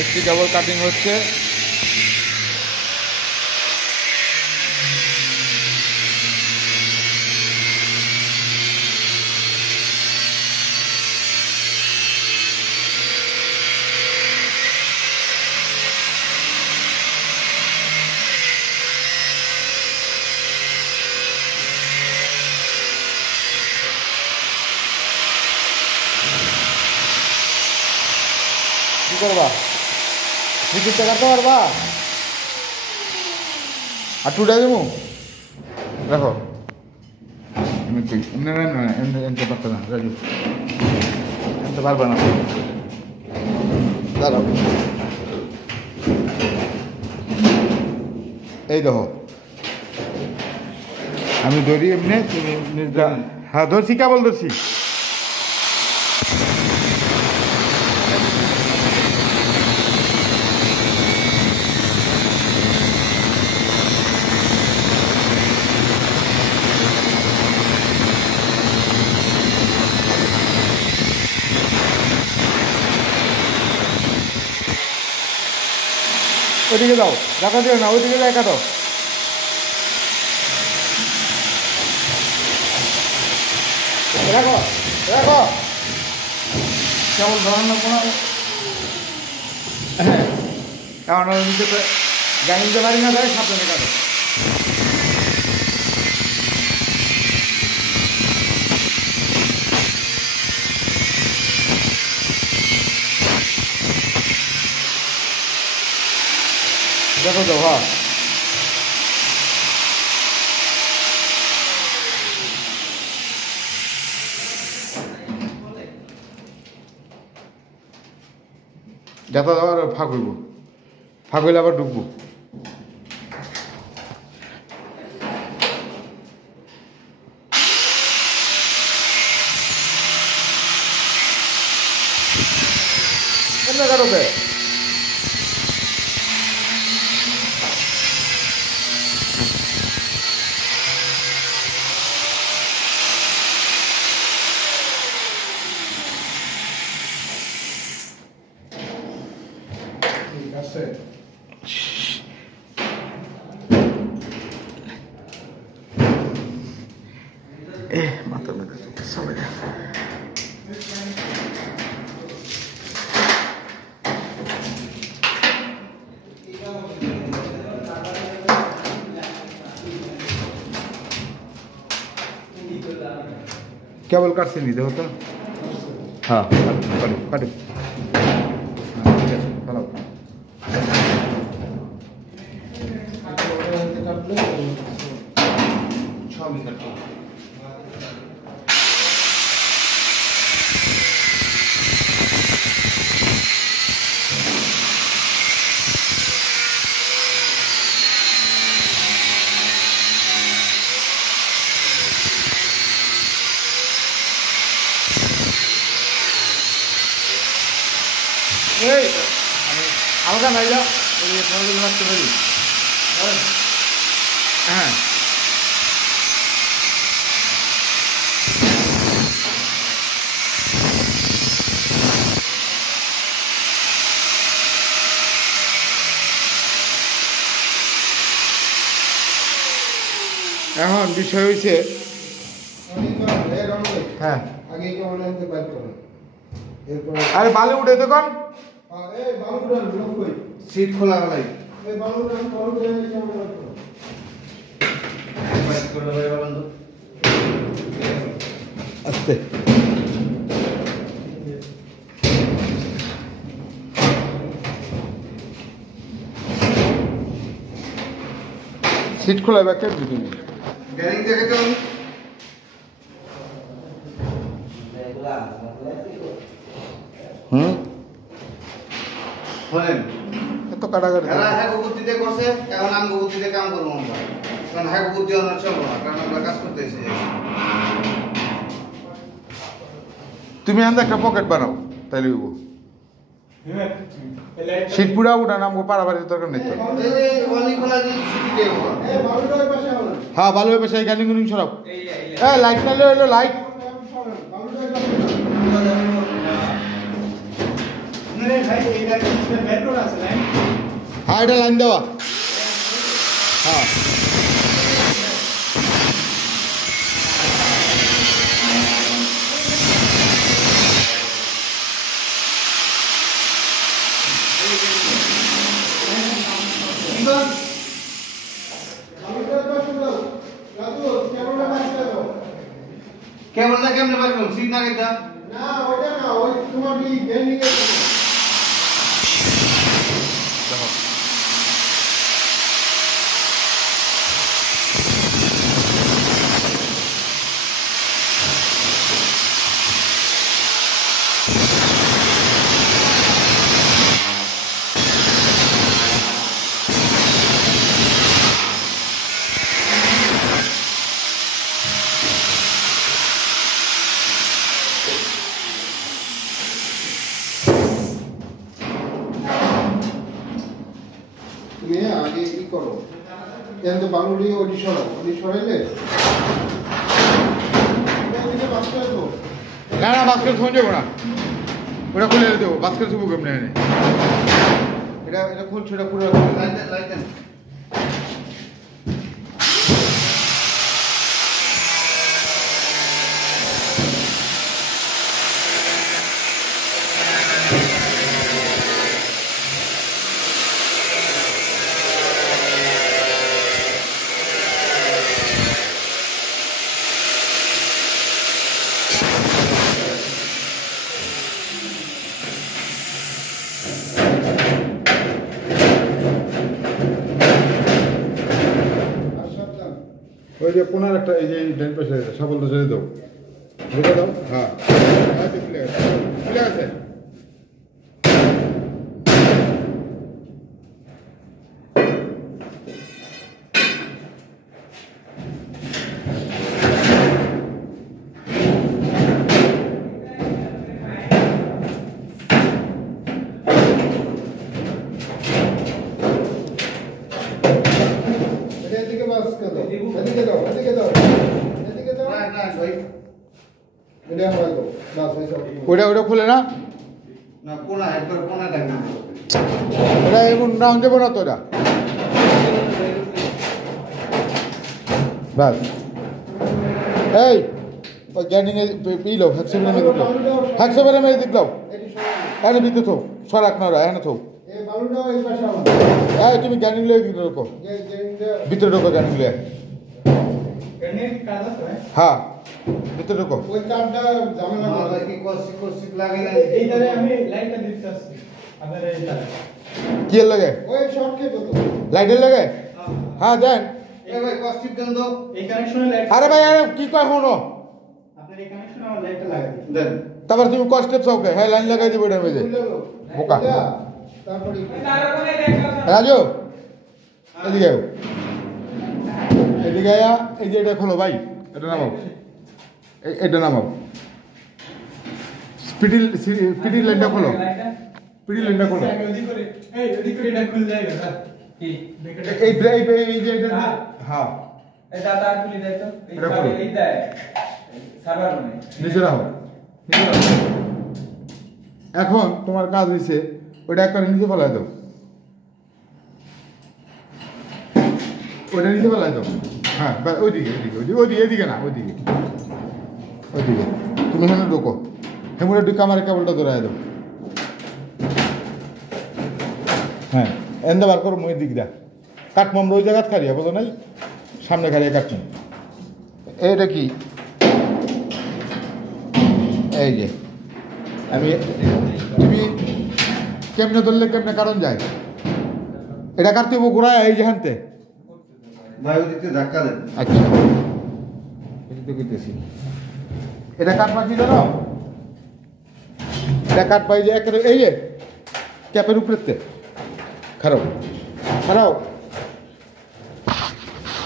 একটি কেবল কাটিং হচ্ছে। কি করবা? ভিতরটা কাটতে পারবা? আর টুটা দেবো দেখো এমনি পারতো না রাজু, এমনি পারবে না, দাঁড়াও। এই দেখো আমি ধরি এমনি, তুমি হ্যাঁ ধরছি, কেবল ধরছি। ওইদিকে দাও, দেখা দিও না, ওইদিকে দেখা দাও। দেখো দেখো কেমন ধরনের কোনো এমন নিচে গাড়ি নিতে পারি না, দেয় সাবধানে কাটো। দেখো তো হ্যাঁ দেখা দেওয়ার ফাঁক হইব, ফাঁক হইলে আবার ঢুকবো। এমনি কাটোতে মাথা মেরে সবাই কেবল কাটছে নি দেখো তো। হ্যাঁ কাটো কাটো, ঠিক আছে ভালো। এই হালকা নাই যা মারতে পারি। হ্যাঁ এখন বিষয় হয়েছে হ্যাঁ আরে বালু উঠে দেখুন সিট খোলা গেলাই আস্তে সিট খোলা ব্যাকে দিবি গ্যারিং দেখে তো বলেন এত কাটাকাটি হ্যাঁ বুদ্ধিতে করছে, এখন আমি বুদ্ধিতে কাম করবো আমরা, কারণ হ্যাঁ বুদ্ধি অন্য চলবো না, কারণ আমরা কাজ করতে এসেছি। তুমি আনতে একটা পকেট বানাও তাইলে হইব। সিট পুরা উঠা নাম পাড়াবাড়ির দরকার নেই তো। হ্যাঁ ভালো হয়ে পাশে গানি গুনি সরাও। হ্যাঁ লাইট নালে হইলো লাইট হ্যাঁ এটা লাইন দেওয়া হ্যাঁ কেবলটা কেমনে পারবেন সিট না কেটা না ওটা না ওই তোমার এই বেন্ডিং এর দেখো তুমি আগে কি করো এন্ড বালুরি ওডি সরাইলে এদিকে বাস্কেট তো না না বাস্কেট ফোন যাবো না ওটা খুলে দেবো বাস্কেট শুভ কেমনে এনে এটা খুলছো এটা পুরো লাইট দেন ওই যে পুনর একটা এই যে ডান পাশে সাবলটা ছেড়ে দাও ঢুকে দাও হ্যাঁ খুলে আছে এদিকে বাস দাও এদিকে দাও এদিকে দাও এদিকে দাও না না ভাই এটা হয় তো বাস ওটা খুলে না না কোনা একবার কোনা দেখেন এটা এমন রাউন্ড দেবো না তো এটা বাস এই ওই গ্যান্ডিং এ পিলো হ্যাকসেবের মেরে দিলাম এনে ভিতরে থো সরাক না এনে থো এই তুমি গ্যান্ডিং লয়ে ভিতরে ঢোকো ভিতরে ঢোকো গ্যান্ডিং লয়ে হ্যাঁ ভিতরে ঢোকো ওই কার্ডটা ঝামেলা না কি কোসি লাগে না এইটারে আমি লাইটটা দিতে আসছি আপনার এইটারে কি এর লাগে ওই শর্টকে তো লাইটের লাগে হ্যাঁ দেন এই ভাই কস্টিপ দেন তো এই কানেকশনে লাইট আরে ভাই আরে কি কয় হনো আপনার এই কানেকশনে আমার লাইটটা লাগাই দেন তারপর তুমি কস্টেপ চাওকে হ্যাঁ লাইন লাগাই দিব এটা মেজে বোকা তারপরে রাজু এদিকে আও। এদিকে আয়া এই যে এটা খোলো ভাই এটা নামাও এটা নামাও স্পিডিল লাইনটা খোলো স্পিডিল লাইনটা খোলো ওদিক করে এটা খুলে যায় না কি এই যে এটা হ্যাঁ এটা তার খুলে দেয় তো এটা খুলো। এই দেয় সার্ভার মানে নিচে রাখো নিচে রাখো। এখন তোমার কাজ হয়েছে ওটা একটা নিচে ফেলাই দাও ওটা নিচে ফেলাই দাও হ্যাঁ ওইদিকে এদিকে না ওইদিকে তুমি এখানে ঢোকো হেমুরে ঢুকে আমার কেবলটা ধরাই দাও হ্যাঁ এন্দা বার করো মই দিক দা কাটমো আমরা ওই জায়গায় খারিয়া বোঝো নাই সামনে খারিয়া কাটমো এইটা কি এই যে আমি তুমি কেমনে ধরলে কেমনে কারণ যায় এটা কাটতে হবো ঘোরা এই যে হানতে ভাই ওদিকে ধাক্কা দেন আচ্ছা এটা তো কইতেছি এটা কাট পাচ্ছি জানো এটা কাট পাই যে একেবারে এই যে ক্যাপের উপরেতে খারাপ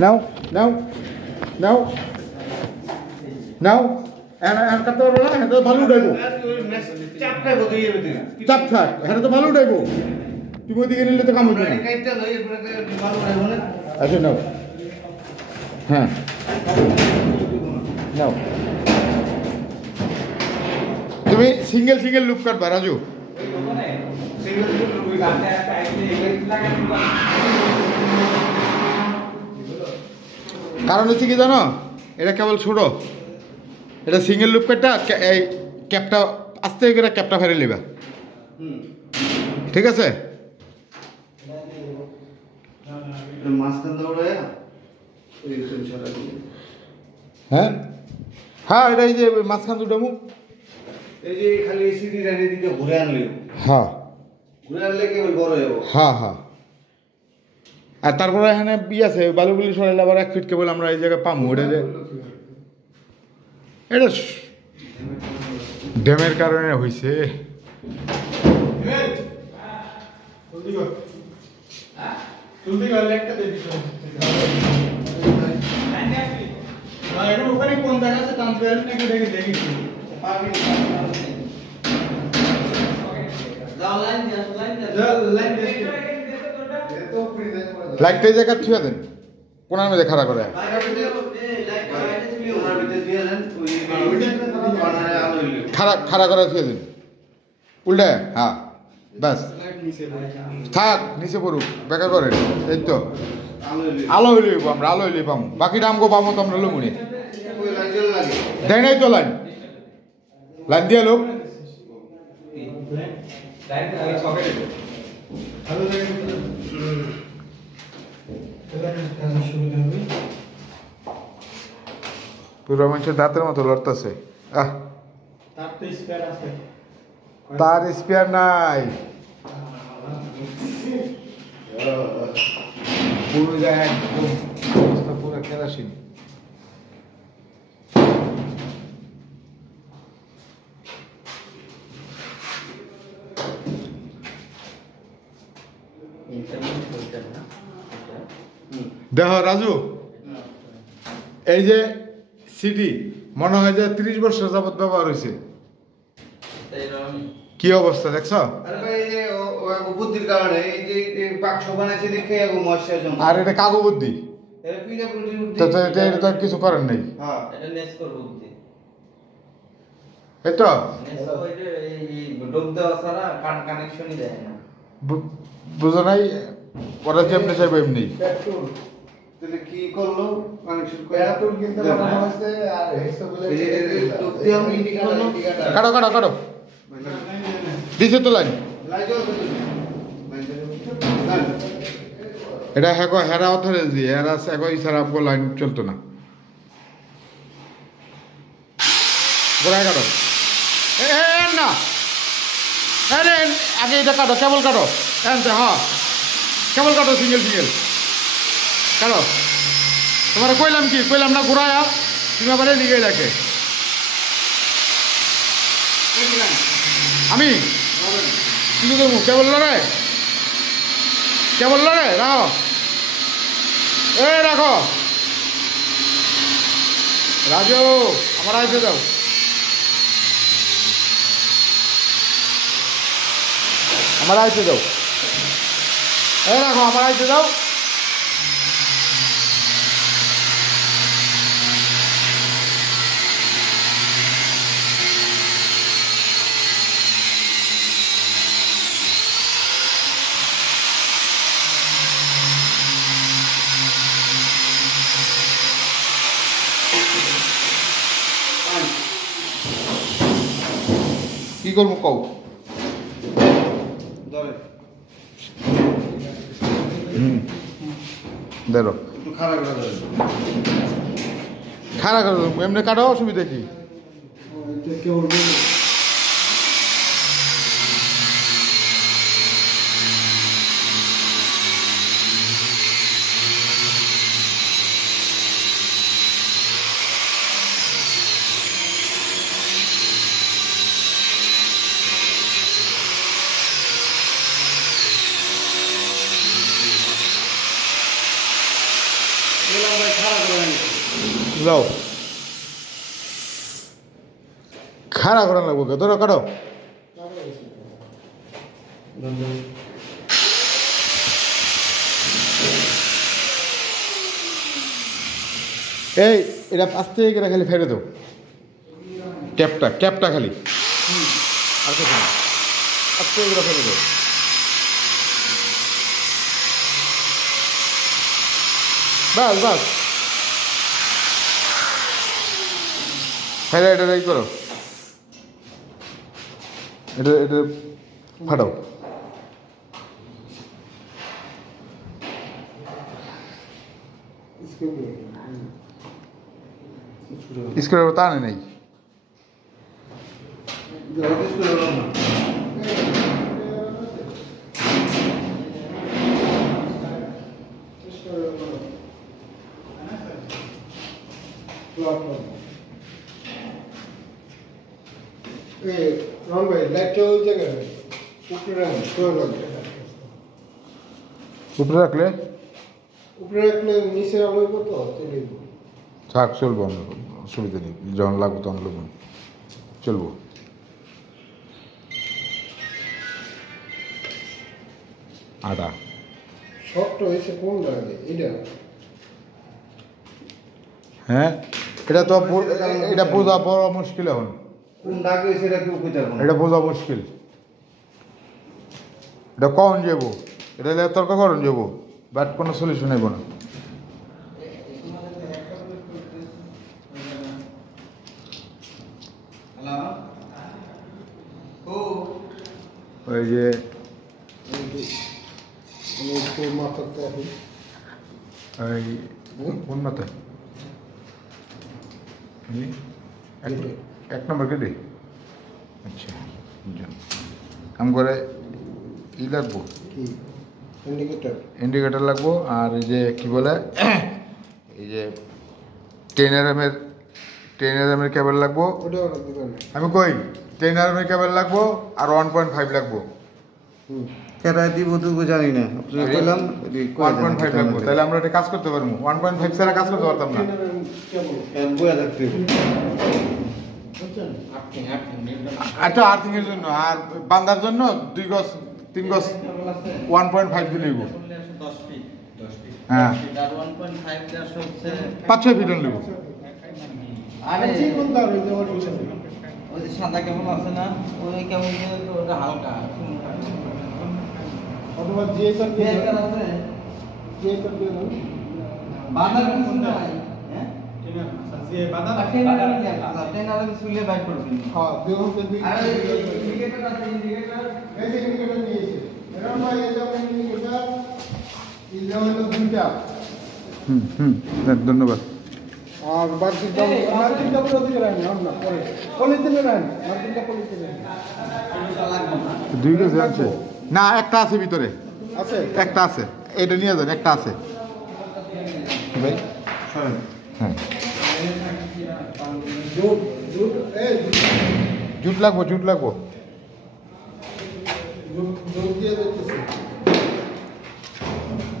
নাও নাও নাও নাও এখন কাটতে পারবো না এটা তো ভালো উঠাইবো চাপটাই বদলে যাবে দিন চাপ থাক এটা তো ভালো উঠাইবো তুমি ওদিকে নিলে তো কাম হইবে না কাইটা লই এরপরে ভালো রাখবো না আচ্ছা নাও হ্যাঁ নাও তুমি সিঙ্গেল লুপ কাটবা রাজু ওখানে সিঙ্গেল লুপ রুবি গাতে একটা আইডিয়া লাগানো কারণ হচ্ছে কি জানো, এটা কেবল ছোট, এটা সিঙ্গেল লুপ কাটটা এই ক্যাপটা আস্তে করে ক্যাপটা ফেরে নিবা, ঠিক আছে? মাঝখান দৌড়ে ওই সেন্সরটা দিয়ে হ্যাঁ হ্যাঁ, এটা এই যে মাঝখান দুটো মুখ, এই যে খালি সিটি রানি দিকে ঘুরে আনলে, হ্যাঁ ঘুরে আনলে কেবল বড় হয়ে যাবো। হ্যাঁ হ্যাঁ। আর তারপরে এখানে আছে বালুগুলি সরাইলে আবার 1 ফিট কেবল আমরা এই জায়গায় পামু। এটা যে এটা ড্যামের কারণে হয়েছে। তুমি গেলে একটা দেবি এখন ওখানে কোন জায়গা আছে ট্রান্সপারেন্ট নাকি দেখে দেখি পারবি দাও লাইন দিয়ে লাইন লাইটটা এই জায়গায় থুয়ে দেন, কোনার মধ্যে খাড়া করে। খাড়া করে থুয়ে দিন উল্টে, হ্যাঁ ব্যাস থাক, নিচে পড়ুক, বেকার করেন। এই তো আলো হইলে আমরা আলো হইলে পাবো, বাকি আমগো পাবো তো আমরা লুমুনি দেয় নাই তো লাইন, লাইন দিয়ে লোক পুরো মানুষের দাঁতের মতো লড়তেছে। আহ, তার তো স্পেয়ার আছে তার স্পেয়ার নাই, পুরো যায় একদম অবস্থা পুরো কেরাসিন। দেখো রাজু, এই যে সিটি মনে হয় যে 30 বছর যাবত ব্যবহার হয়েছে। কি অবস্থা দেখছ? আরে ভাই এই যে বুদ্ধির কারণে এই যে বাক্স বানাইছে দেখে এগো মশা জমা। আর এটা কাগজ বুদ্ধি, এর পিজা প্রোটিন তো এটা তো কিছু করার নেই। হ্যাঁ এটা নেস করব বুদ্ধি এই তো নেস কইরে এই ডোব দেওয়া ছাড়া কানেকশনই দেয় না। বুঝো নাই, ওরা যেমনি চাইবে এমনি। পেট্রোল তাহলে কি করলো কানেকশন করে পেট্রোল কিনতে পাঠানো হয়েছে আর হেসগুলো এই যে ডুব দিয়ে আমি ইন্ডিকেটর কাটো কাটো কাটো, দিছে তো লাইন। লাইট জ্বলছে না এটা হ্যাঁ হেরা অথরে দিয়ে হেরা এখন ছাড়া আপনার লাইন চলতো না। গোড়ায় কাটো না, আরে আগে এটা কাটো, কেবল কাটো, হ্যাঁ কেবল কাটো, সিঙ্গেল সিঙ্গেল কাটো। তোমার কইলাম কি কইলাম না, ঘুরায়া তুমি আবার লিগে রাখে। আমি কি করবো, কেবল লড়ে, কেবল লড়ে রাখো, এ রাখো রাজু, আমার আইতে দাও, আমার আইতে দাও, এ রাখো আমার আইতে দাও। কি করবো কও? ধরে দেখো একটু খারাপ করে ধরে খারাপ করে এমনি কাটো, অসুবিধা কি? যাও খাড়া করা লাগবো, ধরো কাটো। এই এটা আস্তে করে খালি ফেলে দাও, ক্যাপটা খালি, আর কিছু না। আজকে এগুলো ফেলে দেবো বাস বাস হ্যাঁ এটা করো এটা এটা ফাটাও স্ক্রু টানে নেই রাহুল ভাই লাইটটা ওই জায়গায় উপরে উপরে রাখলে উপরে রাখলে নিচে আলো কত চলে থাক চলবো আমরা অসুবিধা নেই যখন লাগবো তখন লাগবো চলবো আটা শর্টটা হয়েছে কোন লাগে এটা হ্যাঁ এটা তো এটা বোঝা বড় মুশকিল এখন কোন দাগ হয়েছে এটা কেউ বুঝতে পারবো না। এটা বোঝা মুশকিল এটা কখন যাবো এটা তর্ক করুন যাবো বাট কোনো সলিউশন নেব না ওই যে মাথাতে ওই কোন মাথায় এক নম্বর কেটে আচ্ছা কাম করে ই লাগবো কি ইন্ডিকেটর ইন্ডিকেটার লাগবো আর এই যে কি বলে এই যে 10 mm কেবল লাগবো ওটা ওরা দিবেন আমি কই 10 mm কেবল লাগবো আর 1.5 লাগবো কেটা দিব তো জানি না আপনাকে কইলাম 1.5 লাগবো তাহলে আমরা এটা কাজ করতে পারবো 1.5 ছাড়া কাজ করতে পারতাম না কেবল এর বইয়া থাকতে হবে। বুঝছেন আচ্ছা আর্থিং এর জন্য আর বান্দার জন্য 2 গজ 3 গজ 1.5 দিলেই হইব 10 ফিট হ্যাঁ 1.5 দাস হচ্ছে 5-6 ফিট নেব আরে ঠিক কোন দাঁড় হয়ে যাওয়ার বিষয় ওই যে সাদা কেবল আছে না ওই কেবল দিয়ে তো ওটা হালকা অথবা জিএসআর দিয়ে বেকার আছে জিএসআর দিয়ে দাও বাঁধার কিছু নাই হ্যাঁ ঠিক আছে যে বাধা বাঁধার কি আছে ট্রেন আর সুইলে বাইক করবেন হ্যাঁ দেখুন তো দুই আরে ইন্ডিকেটর আছে ইন্ডিকেটর এই যে ইন্ডিকেটর দিয়েছে এরকম ভাই এই যে ইন্ডিকেটর এই যে হলো দুইটা ধন্যবাদ আর মার্কিনটা পুরো দিয়ে রাখেন না পরে পলিথিনে রাখেন মার্কিনটা পলিথিনে লাগবে না 2 গজ আছে না একটা আছে ভিতরে আছে একটা আছে এটা নিয়ে যান একটা আছে ভাই হ্যাঁ জুট জুট এই জুট লাগবো জুট দিয়ে দিতেছে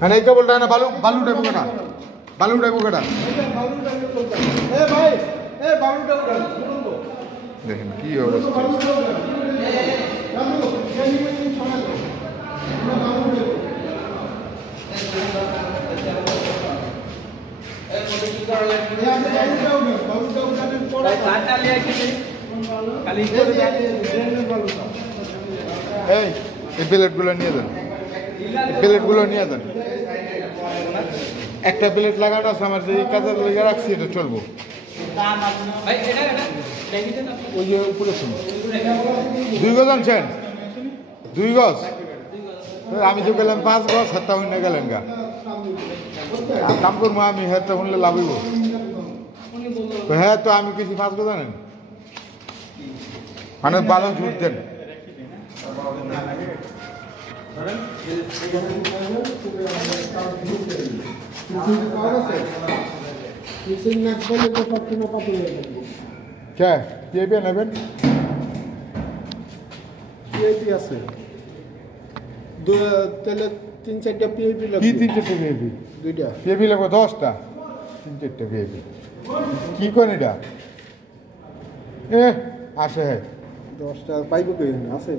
মানে এই কেবলটা না বালু উঠাবো কেটা বালু উঠাবো কেটা এটা বালুটা উঠান এ ভাই এ বালুটা উঠান শুনুন তো দেখেন কি অবস্থা বালুটা উঠান রাজু জানি কি সময় তো এটা বালু উঠান বালুটা উঠানোর পরে খালি বালুটা এই প্লেটগুলো নিয়ে যান প্লেটগুলো নিয়ে যান একটা প্লেট লাগানো আছে আমার যে কাজের লেগে রাখছি এটা চলবো ওই যে উপরে শুনুন 2 গজ আনছেন 2 গজ আমি তো গেলাম 5 গজ হাতটা হইনা গেলেন গা আর কাম করবো আমি হাতটা শুনলে লাভ হইব তো হ্যাঁ তো আমি কিছু 5 গজ জানেন মানে ভালো জুট দেন কে পেয়ে নেবেন পিআইপি আছে তাহলে 3-4টা পিআইপি কি লাগবে 3-4টা পেয়েবি দুইটা পেয়েবি লাগবে 10টা 3-4টা পেয়েবি কি করেন এটা আসে হ্যাঁ 10টা পাইব কে আছে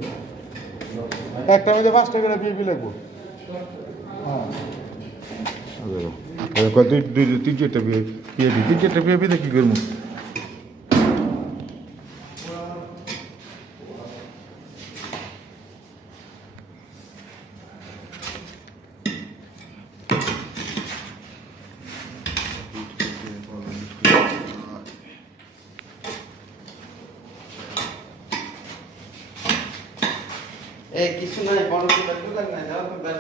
একটা মধ্যে 5টা করে পেয়েবি লাগবো হ্যাঁ 3-4টা পেয়েবি 3-4টা পেয়েবি কি করবো এই কিছু নাই, বড় কিছু নাই, দাও তো ব্যাগ